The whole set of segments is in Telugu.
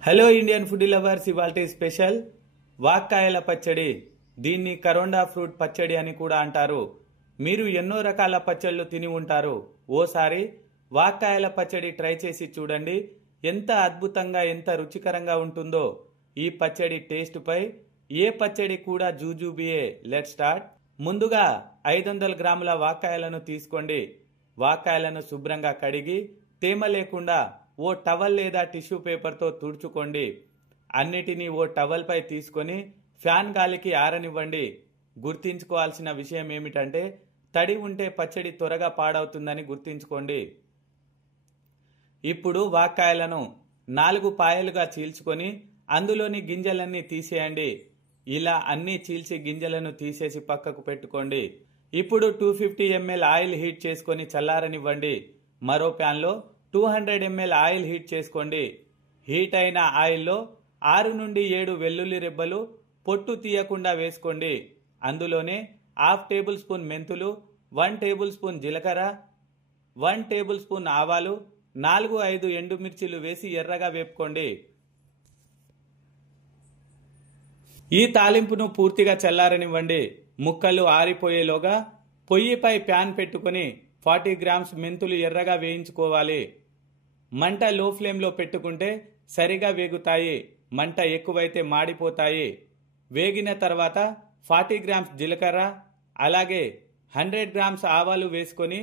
హలో ఇండియన్ ఫుడ్ లవర్స్, ఇవాల్టి స్పెషల్ వాక్కాయల పచ్చడి. దీన్ని కరోండా ఫ్రూట్ పచ్చడి అని కూడా అంటారు. మీరు ఎన్నో రకాల పచ్చళ్ళు తిని ఉంటారు. ఓసారి వాక్కాయల పచ్చడి ట్రై చేసి చూడండి. ఎంత అద్భుతంగా, ఎంత రుచికరంగా ఉంటుందో ఈ పచ్చడి టేస్ట్ పై ఏ పచ్చడి కూడా జూజూబియే. Let start. ముందుగా 500 గ్రాముల వాక్కాయలను తీసుకోండి. వాక్కాయలను శుభ్రంగా కడిగి తేమ లేకుండా ఓ టవల్ లేదా టిష్యూ పేపర్తో తుడుచుకోండి. అన్నిటినీ ఓ టవల్ పై తీసుకొని ఫ్యాన్ గాలికి ఆరనివ్వండి. గుర్తించుకోవాల్సిన విషయం ఏమిటంటే తడి ఉంటే పచ్చడి త్వరగా పాడవుతుందని గుర్తించుకోండి. ఇప్పుడు వాక్కాయలను 4 పాయలుగా చీల్చుకొని అందులోని గింజలన్నీ తీసేయండి. ఇలా అన్నీ చీల్చి గింజలను తీసేసి పక్కకు పెట్టుకోండి. ఇప్పుడు 250 ml ఆయిల్ హీట్ చేసుకొని చల్లారనివ్వండి. మరో ప్యాన్లో 200 ml ఆయిల్ హీట్ చేసుకోండి. హీట్ అయిన ఆయిల్లో 6 నుండి 7 వెల్లుల్లి రెబ్బలు పొట్టు తీయకుండా వేసుకోండి. అందులోనే 1/2 టేబుల్ స్పూన్ మెంతులు, 1 టేబుల్ స్పూన్ జీలకర్ర, 1 టేబుల్ స్పూన్ ఆవాలు, 4-5 ఎండుమిర్చిలు వేసి ఎర్రగా వేపుకోండి. ఈ తాలింపును పూర్తిగా చల్లారనివ్వండి. ముక్కలు ఆరిపోయేలోగా పొయ్యిపై ప్యాన్ పెట్టుకుని 40 గ్రామ్స్ మెంతులు ఎర్రగా వేయించుకోవాలి. మంట లో ఫ్లేమ్లో పెట్టుకుంటే సరిగా వేగుతాయి. మంట ఎక్కువైతే మాడిపోతాయి. వేగిన తర్వాత 40 గ్రామ్స్ జీలకర్ర, అలాగే 100 గ్రామ్స్ ఆవాలు వేసుకొని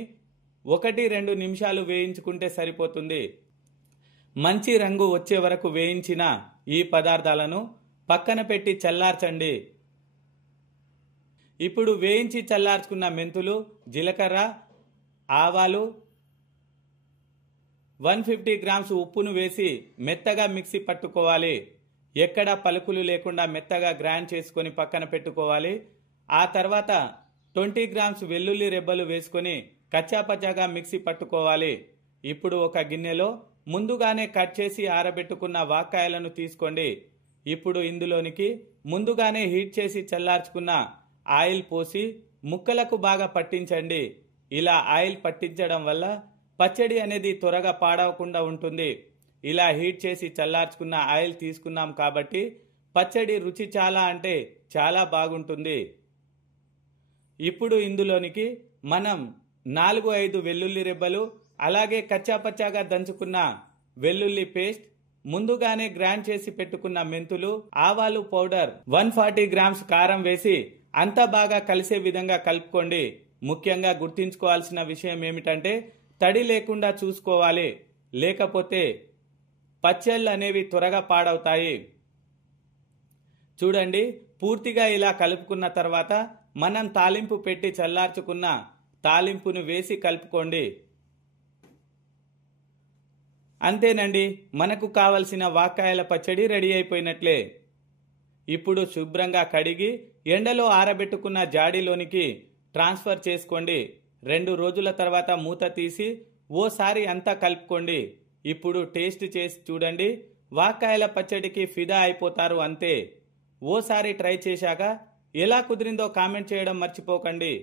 1-2 నిమిషాలు వేయించుకుంటే సరిపోతుంది. మంచి రంగు వచ్చే వరకు వేయించిన ఈ పదార్థాలను పక్కన పెట్టి చల్లార్చండి. ఇప్పుడు వేయించి చల్లార్చుకున్న మెంతులు, జీలకర్ర, ఆవాలు, 150 గ్రామ్స్ ఉప్పును వేసి మెత్తగా మిక్సీ పట్టుకోవాలి. ఎక్కడా పలుకులు లేకుండా మెత్తగా గ్రైండ్ చేసుకొని పక్కన పెట్టుకోవాలి. ఆ తర్వాత 20 గ్రామ్స్ వెల్లుల్లి రెబ్బలు వేసుకొని కచ్చాపచ్చాగా మిక్సీ పట్టుకోవాలి. ఇప్పుడు ఒక గిన్నెలో ముందుగానే కట్ చేసి ఆరబెట్టుకున్న వాక్కాయలను తీసుకోండి. ఇప్పుడు ఇందులోనికి ముందుగానే హీట్ చేసి చల్లార్చుకున్న ఆయిల్ పోసి ముక్కలకు బాగా పట్టించండి. ఇలా ఆయిల్ పట్టించడం వల్ల పచ్చడి అనేది త్వరగా పాడవకుండా ఉంటుంది. ఇలా హీట్ చేసి చల్లార్చుకున్న ఆయిల్ తీసుకున్నాం కాబట్టి పచ్చడి రుచి చాలా అంటే చాలా బాగుంటుంది. ఇప్పుడు ఇందులోనికి మనం 4-5 వెల్లుల్లి రెబ్బలు, అలాగే కచ్చాపచ్చాగా దంచుకున్న వెల్లుల్లి పేస్ట్, ముందుగానే గ్రైండ్ చేసి పెట్టుకున్న మెంతులు, ఆవాలు పౌడర్, 140 గ్రామ్స్ కారం వేసి అంతా బాగా కలిసే విధంగా కలుపుకోండి. ముఖ్యంగా గుర్తుంచుకోవాల్సిన విషయం ఏమిటంటే తడి లేకుండా చూసుకోవాలి. లేకపోతే పచ్చళ్ళు అనేవి త్వరగా పాడవుతాయి. చూడండి, పూర్తిగా ఇలా కలుపుకున్న తర్వాత మనం తాలింపు పెట్టి చల్లార్చుకున్న తాలింపును వేసి కలుపుకోండి. అంతేనండి, మనకు కావలసిన వాక్కాయల పచ్చడి రెడీ అయిపోయినట్లే. ఇప్పుడు శుభ్రంగా కడిగి ఎండలో ఆరబెట్టుకున్న జాడీలోనికి ట్రాన్స్ఫర్ చేసుకోండి. 2 రోజుల తర్వాత మూత తీసి ఓసారి అంతా కలుపుకోండి. ఇప్పుడు టేస్ట్ చేసి చూడండి. వాక్కాయల పచ్చడికి ఫిదా అయిపోతారు అంతే. ఓసారి ట్రై చేశాక ఎలా కుదిరిందో కామెంట్ చేయడం మర్చిపోకండి.